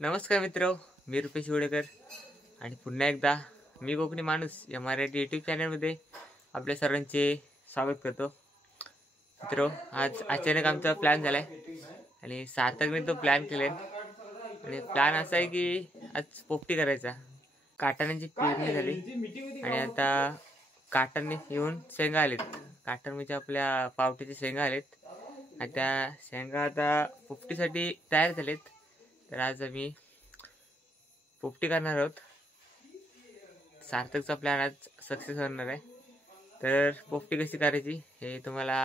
नमस्कार मित्र, मी रुपेश वडेकर आणि पुन्हा एकदा मी कोकणी माणूस या मराठी यूट्यूब चॅनलमध्ये आपल्या सर्वांचे स्वागत करतो. मित्र, आज अचानक आमचा प्लॅन झाला आहे आणि सार्थकने तो प्लॅन केला आहे. आणि प्लॅन असा आहे की आज पोपटी करायचा. काटाण्याची पेरणी झाली आणि आता काटाने येऊन शेंगा आलेत. काटण म्हणजे आपल्या पावट्याचे शेंगा आलेत आणि त्या शेंगा आता पोपटीसाठी तयार झालेत. तर आज आम्ही पोपटी करणार आहोत. सार्थकचा प्लॅन आज सक्सेस होणार आहे. तर पोपटी कशी करायची हे तुम्हाला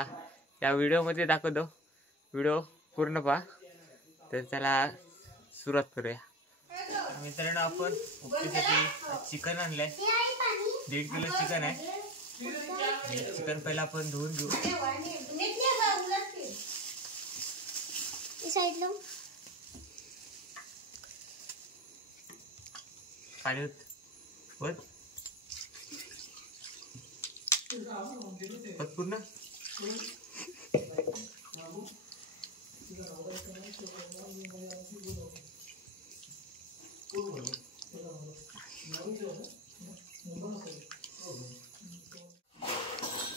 या व्हिडिओमध्ये दाखवतो. व्हिडिओ पूर्ण पहा. तर चला सुरुवात करूया. मित्रांनो, आपण पोपटीसाठी चिकन आणलंय. 1.5 किलो चिकन आहे. चिकन पहिला आपण धुवून घेऊ. पाणी होत पूर्ण.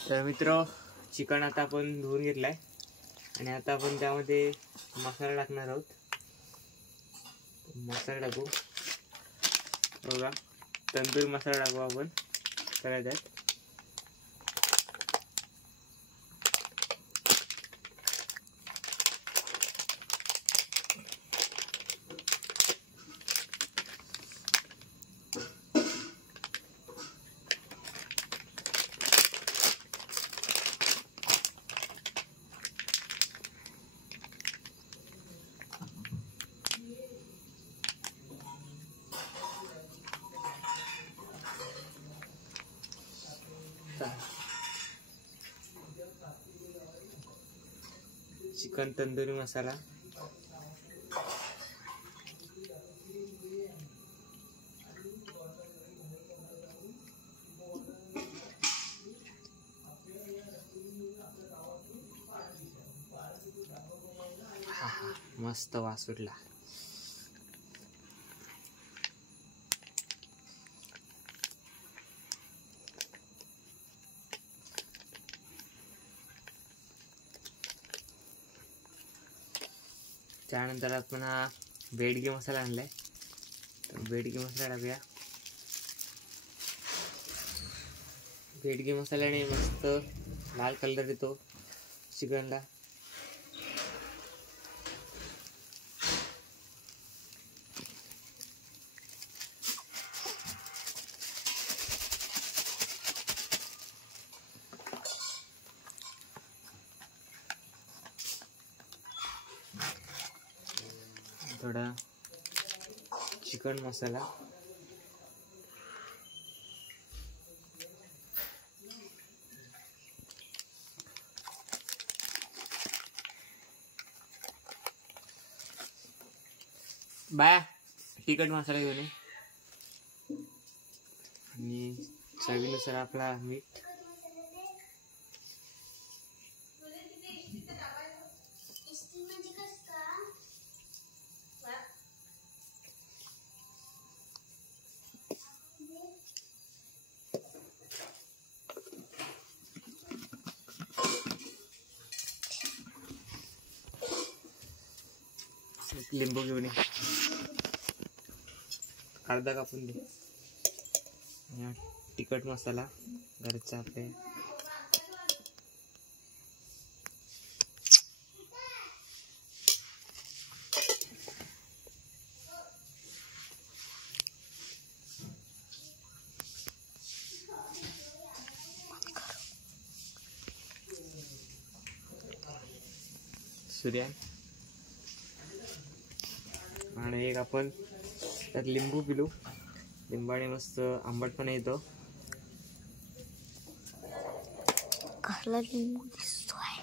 तर मित्र, चिकन आता आपण धुवून घेतलाय आणि आता आपण त्यामध्ये मसाला टाकणार आहोत. मसाला टाकू. बघा, तंदूरी मसाला टाकू आपण सगळ्यात. चिकन तंदुरी मसाला. मस्त वास सुटला. त्यानंतर आपण हा बेडगी मसाला आणलाय. तर बेडगी मसाला टाकूया. बेडगी मसाल्याने मस्त लाल कलर येतो चिकनला. थोडा चिकन मसाला. बाया तिखट मसाला घेऊन ये. आणि चवीनुसार आपला मीठ. लिंबू घेऊन ये. अर्धा कापून दे. तिखट मसाला घरचा आपले. सूर्या. आणि एक आपण त्यात लिंबू पिलू. लिंबाने मस्त आंबटपणा येतो. घरला लिंबू दिसतोय.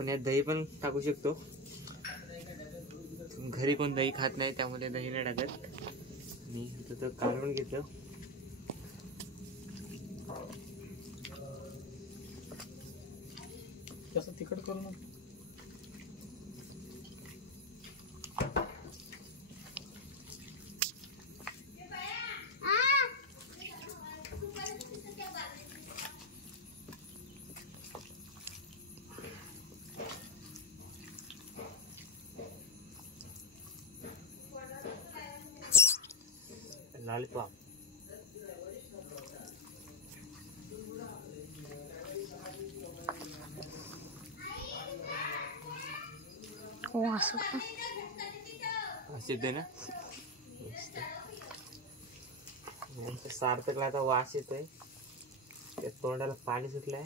आपण यात दही पण टाकू शकतो. घरी कोण दही खात नाही त्यामुळे दही नाही टाकत. आणि आता तो काढून घेतो. कसं तिखट करू नका. लॉलीपॉप वास येते ना. सार्थकला आता वास येतोय. त्या तोंडाला पाणी सुटलंय.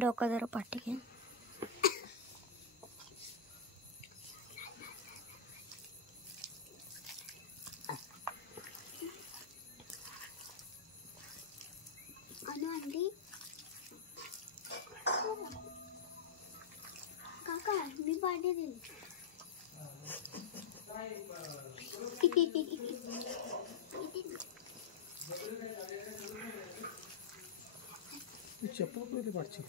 डोका जरा पाठी घे. काका मी पाठी दिली. चप्पल कुठे पाडची.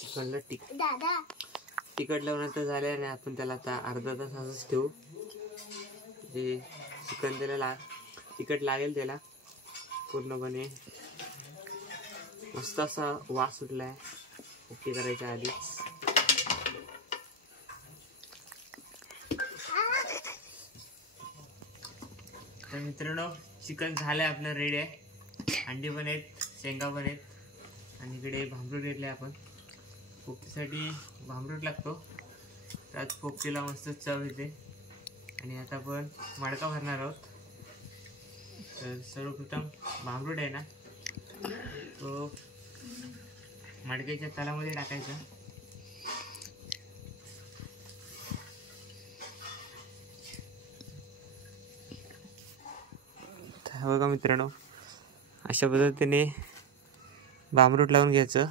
चिकनला दादा तिखट लावून आता झाले आणि आपण त्याला आता अर्धा तास असंच ठेवू. जे चिकन त्याला तिखट लागेल त्याला पूर्णपणे. मस्त असा वास सुटलाय ओके करायच्या आधीच. तर मित्रांनो चिकन झालंय आपलं रेडी आहे. अंडी पण आहेत, शेंगा पण आहेत. आणि इकडे भांबरूट घेतले आपण. पोपटीसाठी भांबरूट लागतो. त्यात पोपटीला मस्त चव येते. आणि आता आपण मडका भरणार आहोत. तर सर्वप्रथम भांबरूट आहे ना तो मडक्याच्या तलामध्ये टाकायचा. बघा मित्रांनो अशा पद्धतीने भांबरूट लावून घ्यायचं.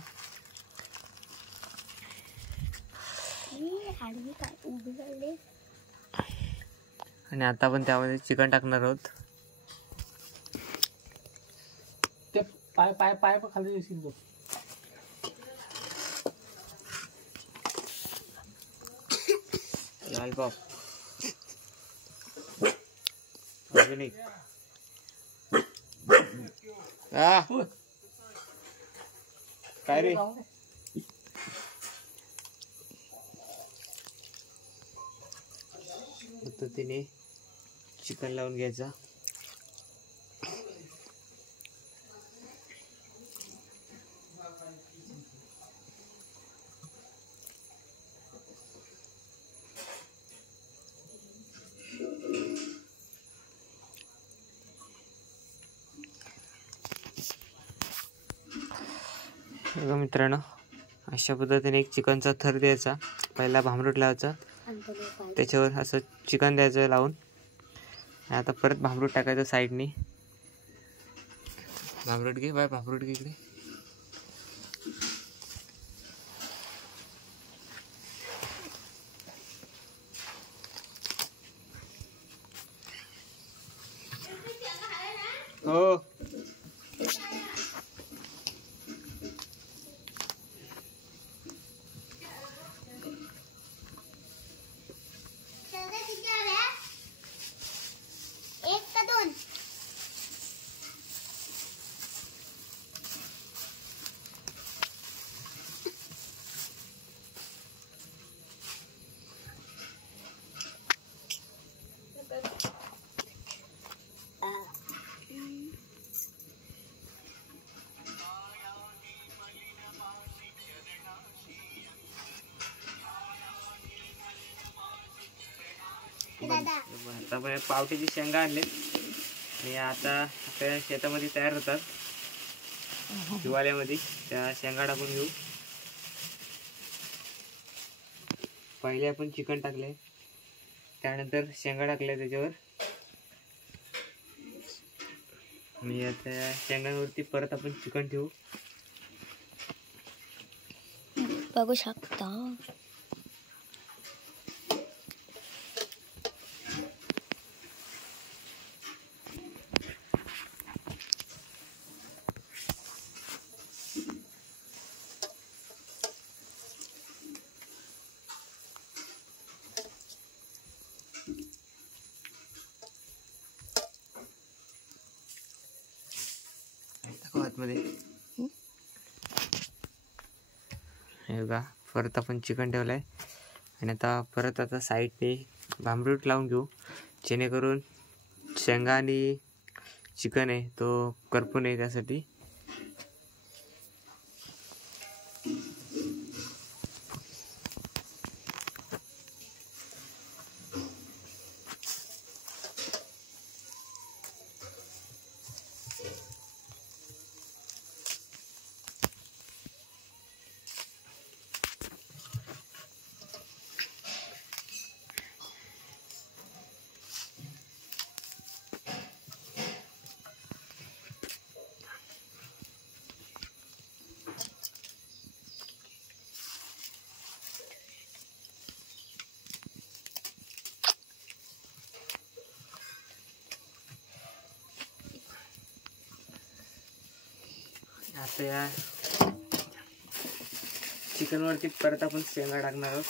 आणि आता आपण त्यामध्ये चिकन टाकणार आहोत. ते पाय पाय पाय पण खाली येशील तो. Lollipop organic. काय रे पद्धतीने चिकन लावून घ्यायचा. बघा मित्रांनो अशा पद्धतीने एक चिकनचा थर द्यायचा. पहिला भांबरूट लावायचा, त्याच्यावर असं चिकन द्यायचं लावून. आता परत भांबरूट टाकायचं साईडनी. भांबरूट घे बाय, भांबरूट घे इकडे. हो एक का दोन. दादा आता पण पावट्याची शेंगा आणले आणि आता आपल्या शेतामध्ये तयार होतात हिवाळ्यामध्ये. त्या शेंगा टाकून घेऊ. पहिले आपण चिकन टाकले, त्यानंतर शेंगा टाकल्या त्याच्यावर. मी आता शेंगांवरती परत आपण चिकन ठेवू. बघू शकता. टाकू आतमध्ये. हे बघा परत आपण चिकन ठेवलंय आणि आता साईडने भांबरूट लावून घेऊ, जेणेकरून शेंगा आणि चिकन आहे तो करपू नये त्यासाठी. आता या चिकनवरती परत आपण शेंगा टाकणार आहोत.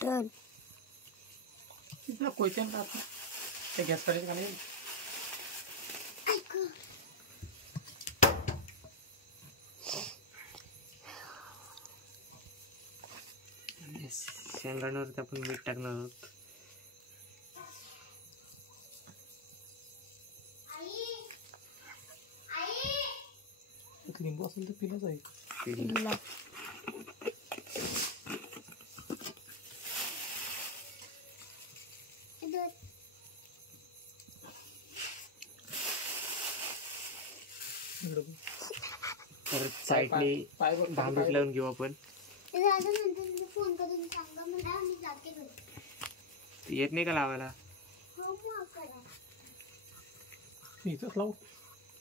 तर तिथला कोयत्यान राहत ना त्या गॅस करायचं का नाही. शेंगांवरती आपण मीठ टाकणार आहोत. लिंबू असेल तर पिलं जाईल. ला- परत साईडने पाय बघ, भांबरूट लावून घेऊ आपण. दादा नंतर मी फोन करून सांगा मला, मी जाते घरी. येत नाही का लावायला? हो मग करा. इथंच लावू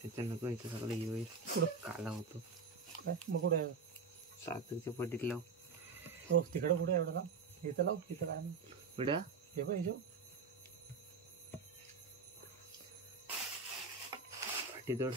त्याच्या नको, इथं सगळं हे होईल, कुठं काला होतो. काय मग कुठे आहे? साखरेच्या पट्टीत लाव. हो तिकडं कुठे एवढं लाव. इथं लाव. इथं काय नाही. पुढं हे बघ हिशो पाठी जोड.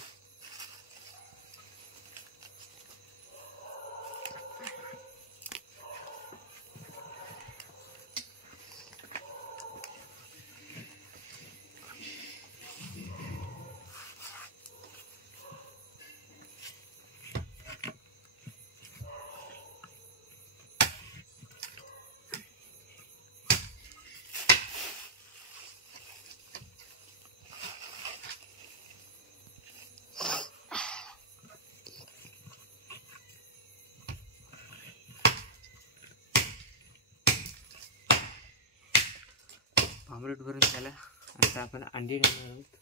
आमलेट भरून झाला. आता आपण अंडी टाकणार आहोत.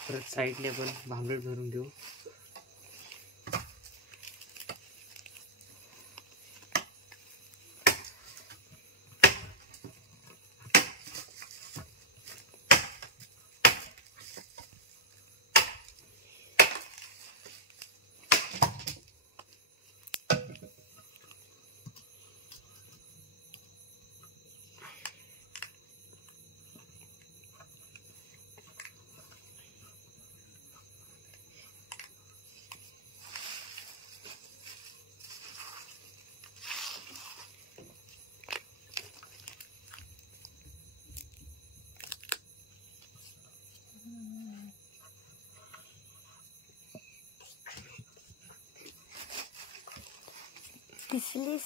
परत साईडने आपण भांबलेट भरून घेऊ. दिसलीस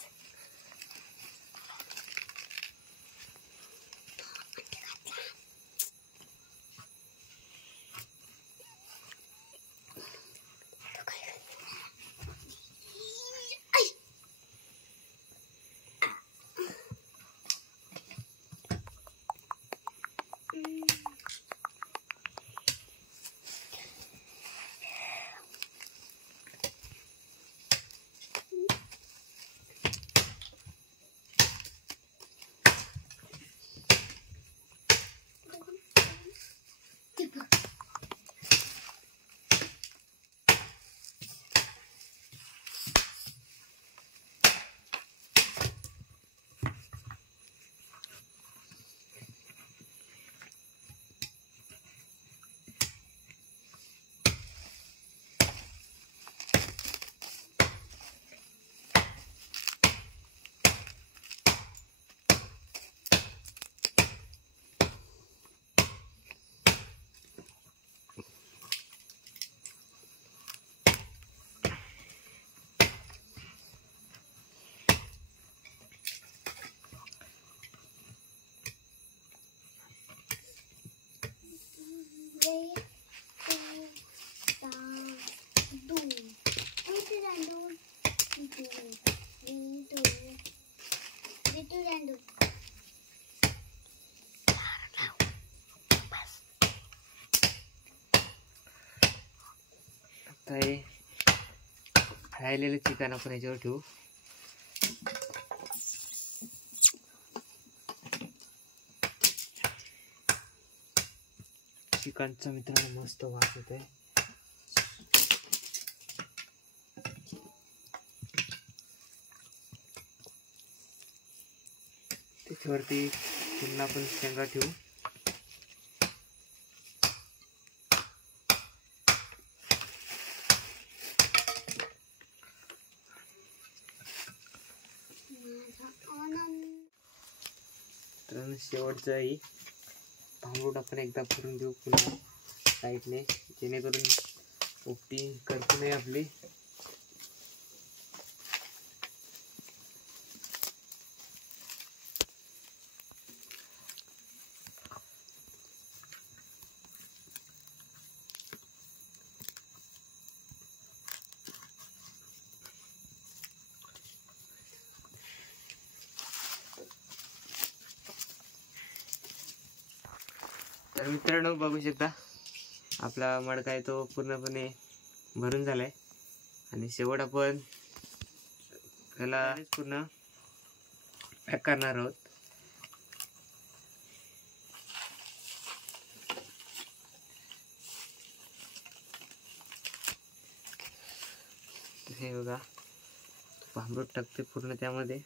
आता हे राहिलेलं चिकन आपण ह्याच्यावर ठेवू. चिकनचा मित्रांनो मस्त वास येत आहे. त्याच्यावरती पुन्हा आपण शेंगा ठेवू. तर शेवटचं आहे भांबरूट आपण एकदा करून घेऊ पुन्हा साईडने, जेणेकरून उपटी करपू नये आपली. तर मित्रांनो बघू शकता आपला मडका आहे तो पूर्णपणे भरून झालाय आणि शेवट आपण त्याला पूर्ण पॅक करणार आहोत. हे बघा भांबरूट टाकते पूर्ण त्यामध्ये.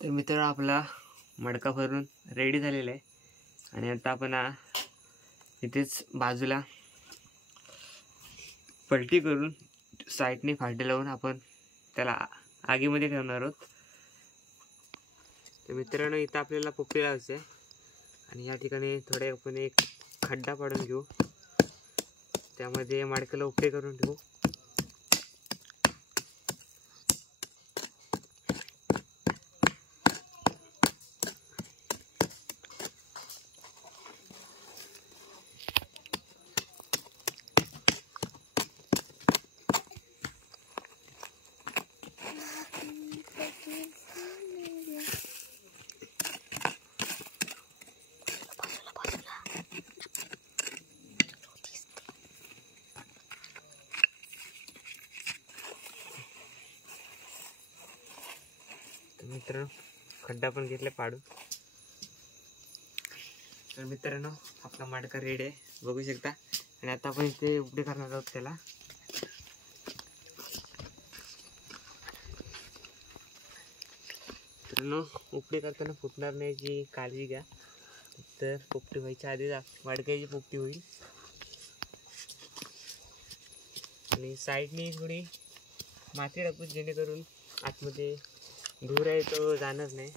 तर मित्रांनो आपला मडका भरून रेडी झालेला आहे आणि आता आपण इथेच बाजूला पलटी करून साईडने फाटे लावून आपण त्याला आगीमध्ये ठेवणार आहोत. तर मित्रांनो इथं आपल्याला पोपटी लावायची आहे आणि या ठिकाणी थोडे आपण एक खड्डा पाडून घेऊ, त्यामध्ये मडक्याला उपटे करून ठेवू. मित्रांनो खड्डा पण घेतला पाडून. तर मित्रांनो आपला मडका रेडी आहे बघू शकता आणि आता आपण इथे उपडे करणार आहोत त्याला. मित्रांनो, पोपटी करताना फुटणार नाही याची काळजी घ्या, तर पोपटी व्हायच्या आधी वाडक्याची पोपटी होईल. आणि साईडनी थोडी माती टाकू जेणेकरून आतमध्ये धूर आहे तो जाणार नाही.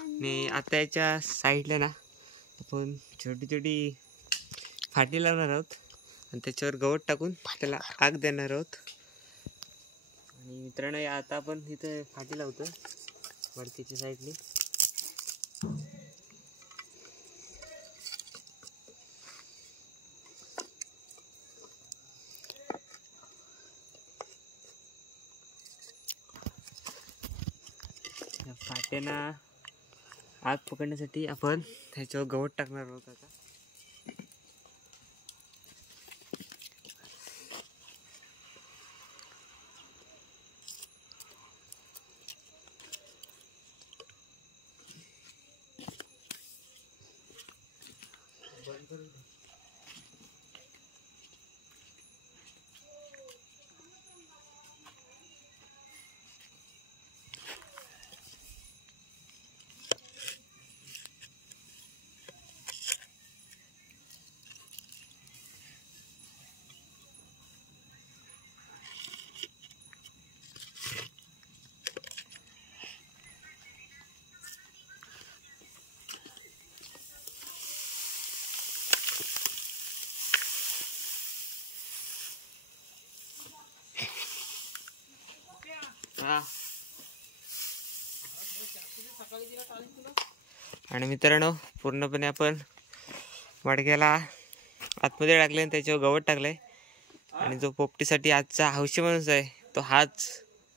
आणि आता याच्या साईडला ना आपण छोटी छोटी फाटी लावणार आहोत आणि त्याच्यावर गवत टाकून त्याला आग देणार आहोत. आणि मित्रांनो, आता आपण इथे फाटी लावतो वडकीच्या साईडनी. फाट्यांना आग पकडण्यासाठी आपण त्याच्यावर गवत टाकणार आहोत. आता आणि मित्रांनो, पूर्णपणे आपण मडक्याला आतमध्ये टाकले आणि त्याच्यावर गवत टाकलंय. आणि जो पोपटीसाठी आजचा हौशी माणूस आहे तो हाच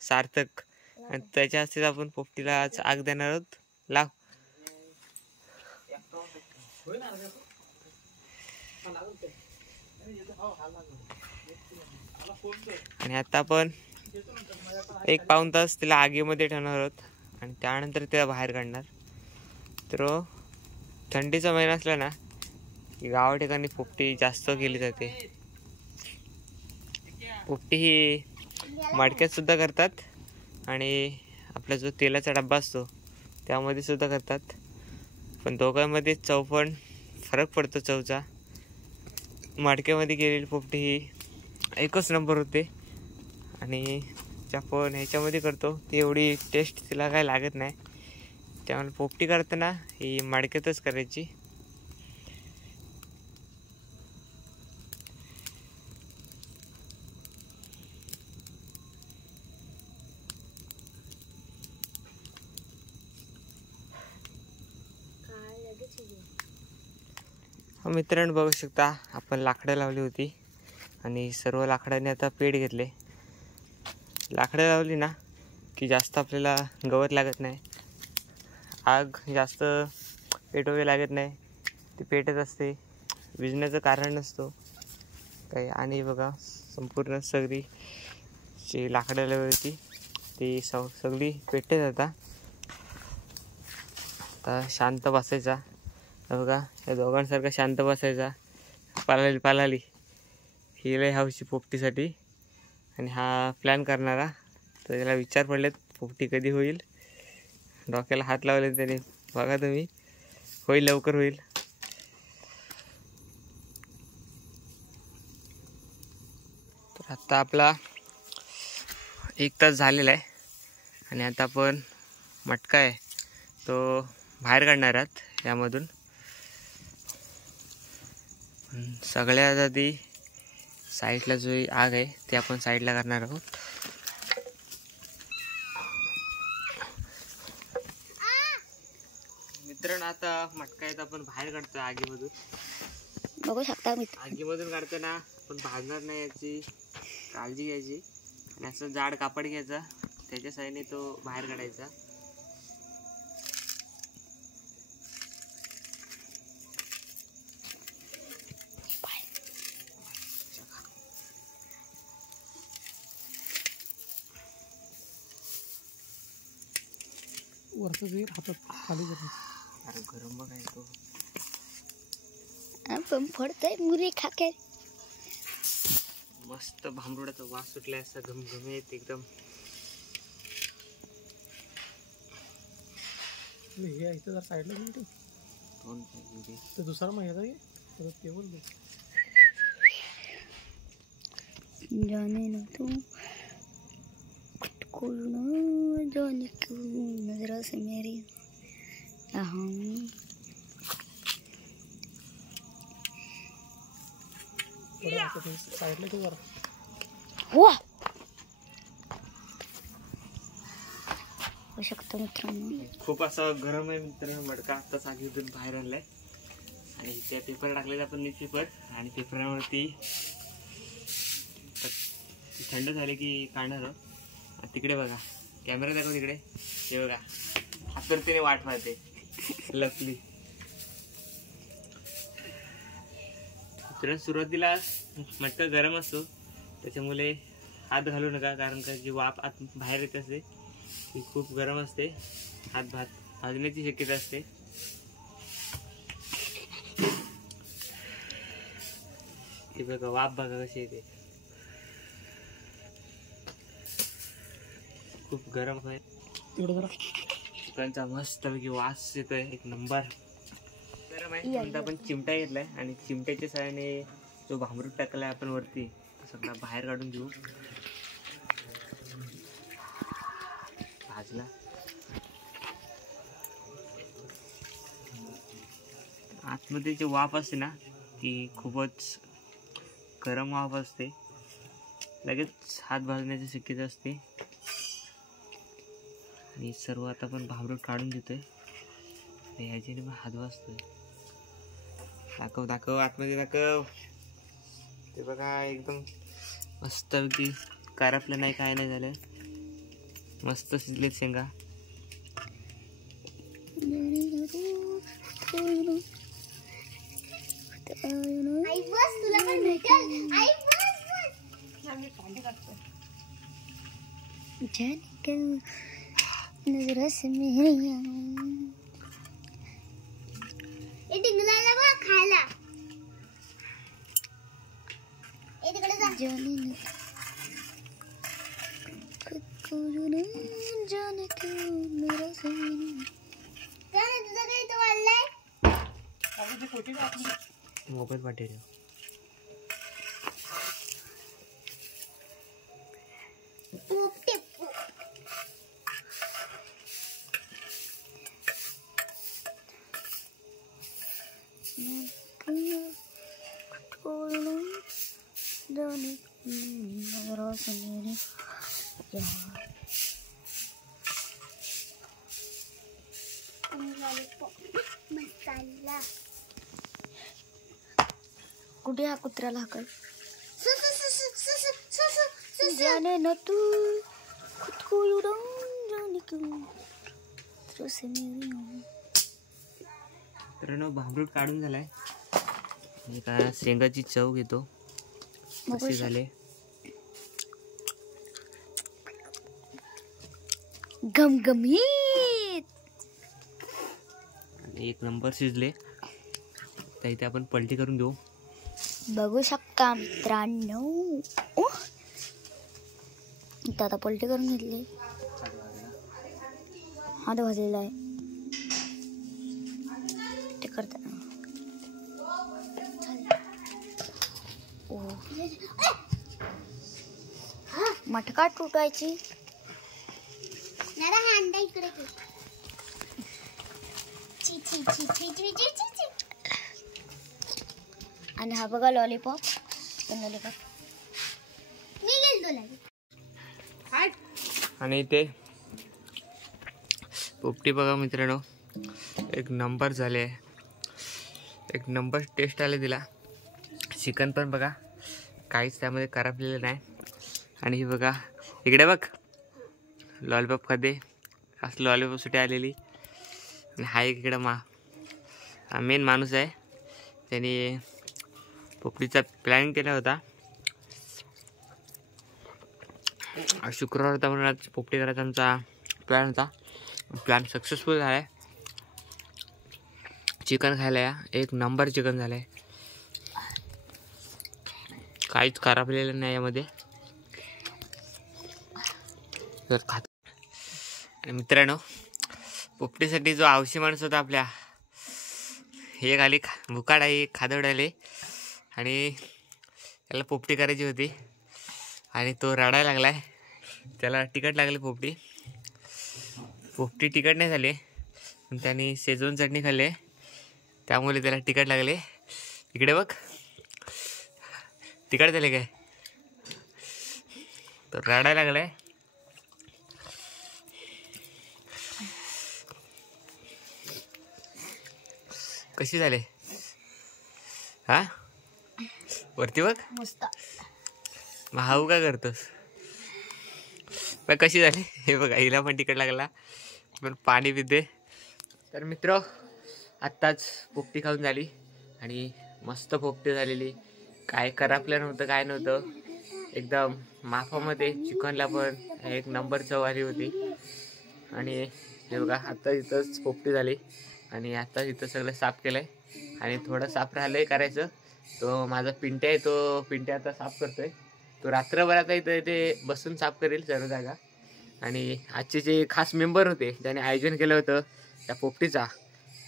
सार्थक, आणि त्याच्या हस्तेच आपण पोपटीला आज आग देणार आहोत. लाव. आणि आता आपण 1 पाऊण तास तिला आगीमध्ये ठेवणार आहोत आणि त्यानंतर तिला बाहेर काढणार. तर थंडीचा महिना असला ना की गावा ठिकाणी पोपटी जास्त केली जाते. पोपटी ही मडक्यात सुद्धा करतात आणि आपला जो तेलाचा डब्बा असतो त्यामध्ये सुद्धा करतात, पण दोघांमध्ये चव पण फरक पडतो. चवचा मडक्यामध्ये केलेली पोपटी ही एकच नंबर होते आणि आपण ह्याच्यामध्ये करतो ती एवढी टेस्ट तिला काय लागत नाही. त्यामुळे पोपटी करताना ही मडक्यातच करायची. मित्रांनो, बघू शकता आपण लाकडं लावली होती आणि सर्व लाकडाने आता पेट घेतले. लाकडं लावली ना की जास्त आपल्याला गवत लागत नाही, आग जास्त पेटवावी लागत नाही, ती पेटत असते, विझण्याचं कारण नसतो काही. आणि बघा संपूर्ण सगळी जी लाकडं लावली होती ती सगळी पेटते. आता शांत बसायचा. बघा या दोघांसारखा शांत बसायचा. पालाली ही लय हौशी पोपटीसाठी. आणि हा प्लॅन करणारा तर त्याला विचार पडलेत पोपटी कधी होईल. डोक्याला हात लावले त्याने. बघा तुम्ही, होईल, लवकर होईल. तर आता आपला 1 तास झालेला आहे आणि आता आपण मटका आहे तो बाहेर काढणार आहात यामधून. सगळ्यात आधी साईडला जो आग आहे ते आपण साईडला करणार आहोत. मित्रांनो, आता मटका आहे आपण बाहेर काढतो आगीमधून. बघू शकता आगीमधून काढताना आपण भाजणार नाही याची काळजी घ्यायची. आणि असं जाड कापड घ्यायचा, त्याच्या साहाय्याने तो बाहेर काढायचा. वरचं जे हातात खाली करायचं. अरे गरम बघाय तो. पण फडतंय मुरी खाके. मस्त भांबरुडाचा वास सुटलाय असा घमघमीत एकदम. हे इथं जर साईडला घेऊन ठेव. दोन पाहिजे तर दुसरा मग ह्याचा घे. तर ते बोल दे. जाने न तू खुद न जाने क्यों नजरों से मेरी थोडं असं ते साईडला ठेव जरा. वा होऊ शकतं मित्रांनो. खूप असा गरम आहे मित्रांनो. मडका आत्ताच आगीतून बाहेर आणलाय आणि त्या पेपर टाकले आपण न्यूजपेपर आणि पेपरावरती थंड झाले की काढणार. तिकडे बघा कॅमेरा दाखव तिकडे. ते बघा हातरतीने वाट पाहते लपली. तर सुरुवातीला मटका गरम असतो त्याच्यामुळे हात घालू नका, कारण का जी वाफ आत बाहेर येत असते ती खूप गरम असते. हात भाजण्याची शक्यता असते. ते बघा वाफ बघा कशी येते. खूप गरम आहे. तिकडे जरा चिकनचा मस्तपैकी वास येतोय एक नंबर. गरम आहे नंतर आपण चिमटा घेतलाय आणि चिमट्याच्या सहाय्याने जो भांबरूट टाकलाय आपण वरती सगळा बाहेर काढून घेऊ. भाजला. आतमध्ये जी वाफ असते ना ती खूपच गरम वाफ असते. लगेच हात भाजण्याची शक्यता असते. आणि सर्व आता आपण भांबरूट काढून देतोय. ह्याच्याने पण हात भाजतोय. दाखव दाखव आतमध्ये दाखव. ते बघा एकदम मस्तपैकी करपलं नाही, काय नाही झालं. मस्त शिजलेत शेंगा. आई बस तुला पण भेटेल. आई बस बस. आम्ही कांदे काढतो. जाने क्यों नजरों से मेरी हे टिंगलाला बघ खायला. ए तिकडे जा. जाने न खुद को जाने क्यों नजरों से मेरी. काय तुझं काय इथं वाढलंय? आम्ही ते कोटी काढतो. मोबाईल पाठवले. पोपटे जाने नजरों से मेरी यार. मसाला. कुठे हा कुत्र्याला हाकल. सु सु सु सु सु सु सु सु सु सु. जाने न तू खुद को जाने क्यों नजरों से मेरी. तर भांबरूट काढून झालाय. एका शेंगाची चव घेतो कसे झाले. गमगमीत. आणि एक नंबर शिजले. तर इथे आपण पलटी करून घेऊ. बघू शकता मित्रांनो. इथं आता पलटी करून घेतली. हात भाजलेला आहे ते करता. मटका तुटायची. जरा हांडा इकडे ठेव. ची ची ची ची ची ची ची ची. आणि हा बघा लॉलीपॉप. लॉलीपॉप मी गेलतो लगेच. आणि इथे पोपटी बघा मित्रांनो एक नंबर झाले. एक नंबर टेस्ट आले तिला. चिकन पण बघा काहीच त्यामध्ये करपलेलं नाही. आणि हे बघा इकडे बघ लॉलीपॉप खाते. असं लॉलीपॉप सुटी आलेली. आणि हा एक इकडं हा मेन माणूस आहे. त्याने पोपटीचा प्लॅन केला होता. शुक्रवार होता म्हणून आज पोपटी करायचा आमचा प्लॅन होता. प्लॅन सक्सेसफुल झाला आहे. चिकन खायला या. एक नंबर चिकन झालं आहे. काहीच खराबलेलं नाही यामध्ये. तर खात. आणि मित्रांनो, पोपटीसाठी जो आवशी माणूस होता आपल्या, हे खाली भुकाड आहे, खादवडाले, आणि त्याला पोपटी करायची होती आणि तो रडायला लागलाय. त्याला तिखट लागली पोपटी तिखट नाही झाली, पण त्याने शेजवान चटणी खाल्ली, त्यामुळे त्याला तिखट लागले. इकडे बघ, तिखट झाले काय, तो रडायला लागलाय. कशी झाले हा, वरती बघ मस्त. मग हाऊ का करतोस. पण कशी झाली हे बघा, हिला पण तिखट लागला, पण पाणी पिते. तर मित्र, आत्ताच पोपटी खाऊन झाली आणि मस्त पोपटी झालेली. काय करापलं नव्हतं, काय नव्हतं, एकदम माफामध्ये. चिकनला पण एक नंबर चव आली होती. आणि हे बघा, आत्ता इथंच पोपटी झाली आणि आता इथं सगळं साफ केलं आहे आणि थोडं साफ राहिलं आहे करायचं. तो माझा पिंट्या आहे, तो पिंट्या आता साफ करतोय. तो रात्रभर आता इथं इथे बसून साफ करेल सर्व जागा. आणि आजचे जे खास मेंबर होते ज्याने आयोजन केलं होतं त्या पोपटीचा,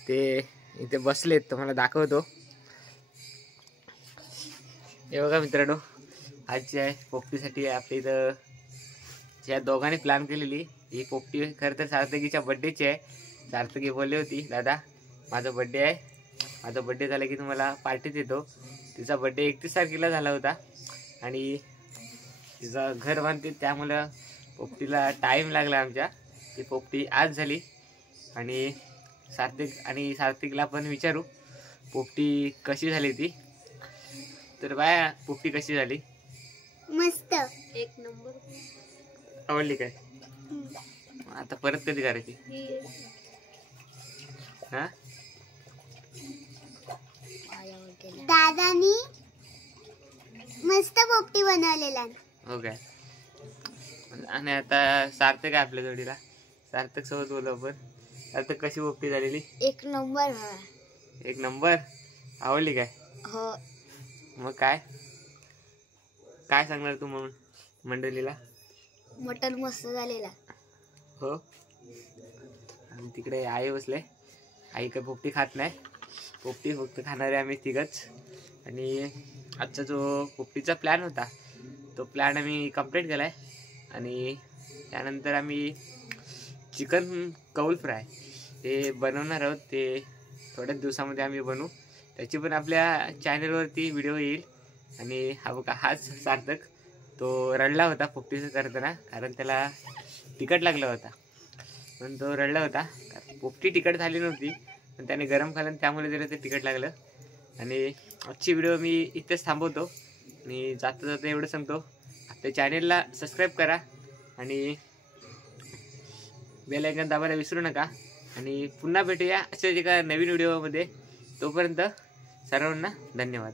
ते इथे बसलेत, तर मला दाखवतो. हे बघा मित्रांनो, आज जे आहे पोपटीसाठी आपल्या इथं ज्या दोघांनी प्लॅन केलेली ही पोपटी खरं तर सार्थकीच्या बड्डेची आहे. सार्थकी बोलली होती, दादा माझा बड्डे आहे, माझा बड्डे झाला की तुम्हाला पार्टी देतो. तिचा बड्डे 31 तारखेला झाला होता आणि तिचं घर बांधते, त्यामुळं पोपटीला टाईम लागला आमच्या. ती पोपटी आज झाली आणि सार्थकला पण विचारू पोपटी कशी झाली ती. तर बाया, पोपटी कशी झाली? मस्त. एक नंबर. आवडली काय? आता परत कधी करायची हा? दादानी मस्त पोपटी बनवलेला. हो काय. आणि आता सार्थक आहे आपल्या जोडीला, सार्थक सोबत बोलू आपण. सार्थक, कशी पोपटी झालेली? एक नंबर. एक नंबर. आवडली काय? हो. मग काय काय सांगणार तू म्हणून मंडळीला? मटन मस्त झालेला. हो. आणि तिकडे आई बसले, आई काही पोपटी खात नाही, पोपटी फक्त खाणारे आम्ही तिघच. आणि आजचा जो पोपटीचा प्लॅन होता तो प्लॅन आम्ही कंप्लीट केला आहे. आणि त्यानंतर आम्ही चिकन कौल फ्राय ते बनवणार आहोत. ते थोड्याच दिवसामध्ये आम्ही बनवू, त्याची पण आपल्या चॅनलवरती व्हिडिओ येईल. आणि हा बघा, हाच सार्थक, तो रडला होता पोपटीचं करताना, कारण त्याला तिखट लागला होता. पण तो रडला होता, पोपटी तिखट झाली नव्हती, पण त्याने गरम खाल्लं त्यामुळे त्याला ते तिखट लागलं. आणि आजची व्हिडिओ मी इथेच थांबवतो आणि जाता जाता एवढं सांगतो, आपल्या चॅनेलला सबस्क्राईब करा आणि बेल आयकॉन दाबायला विसरू नका. आणि पुन्हा भेटूया अशाच एका नवीन व्हिडिओमध्ये. तोपर्यंत सर्वांना धन्यवाद.